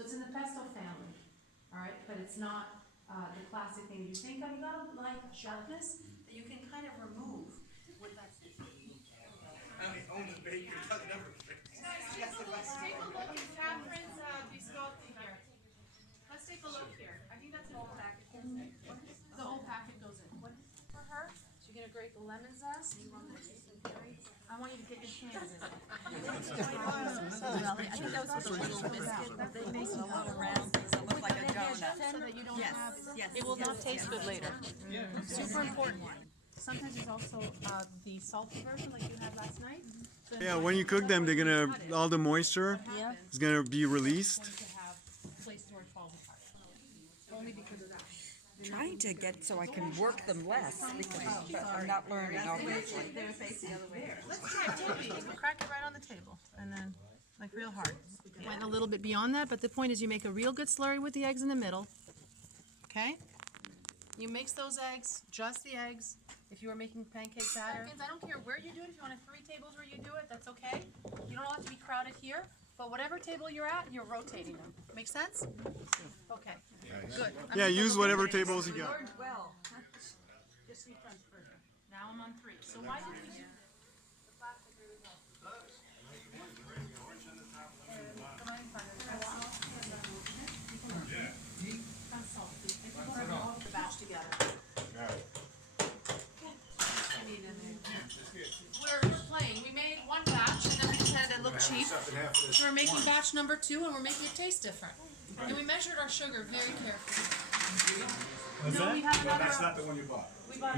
So it's in the pesto family, all right, but it's not the classic thing you think of. You gotta like sharpness that you can kind of remove with that. I own the bakery, doesn't ever fix. Take a look at Catherine's biscotti here. Let's take a look here. I think that's an old packet. The whole packet goes in. What is it for her? She's gonna grate the lemon zest. I want you to get your hands in it. I think that was with the little biscuit that they make the little round things that look like a donut. So that you don't have, Yes. it will not taste good later. Super important. Sometimes there's also the salty version like you had last night. So Yeah, when you cook them, they're gonna, all the moisture is gonna be released. going to have places where it falls apart. Only because of that. Trying to get so I can work them less because I'm not learning obviously. Let's try it. You can crack it right on the table, and then like real hard. Went a little bit beyond that, but the point is you make a real good slurry with the eggs in the middle. Okay? You mix those eggs, just the eggs. If you were making pancake batter, I don't care where you do it. If you want to have 3 tables where you do it, that's okay. You don't have to be crowded here, but whatever table you're at, you're rotating them. Make sense? Okay. Good. Yeah, use whatever tables you got. Well, Just retransfer here. Now I'm on 3. So why did we do the plastic really well? The batch together. We're playing. We made one batch and then we decided it looked cheap. So we're making batch number 2 and we're making it taste different. And we measured our sugar very carefully. No, we have another. That's not the one you bought. We bought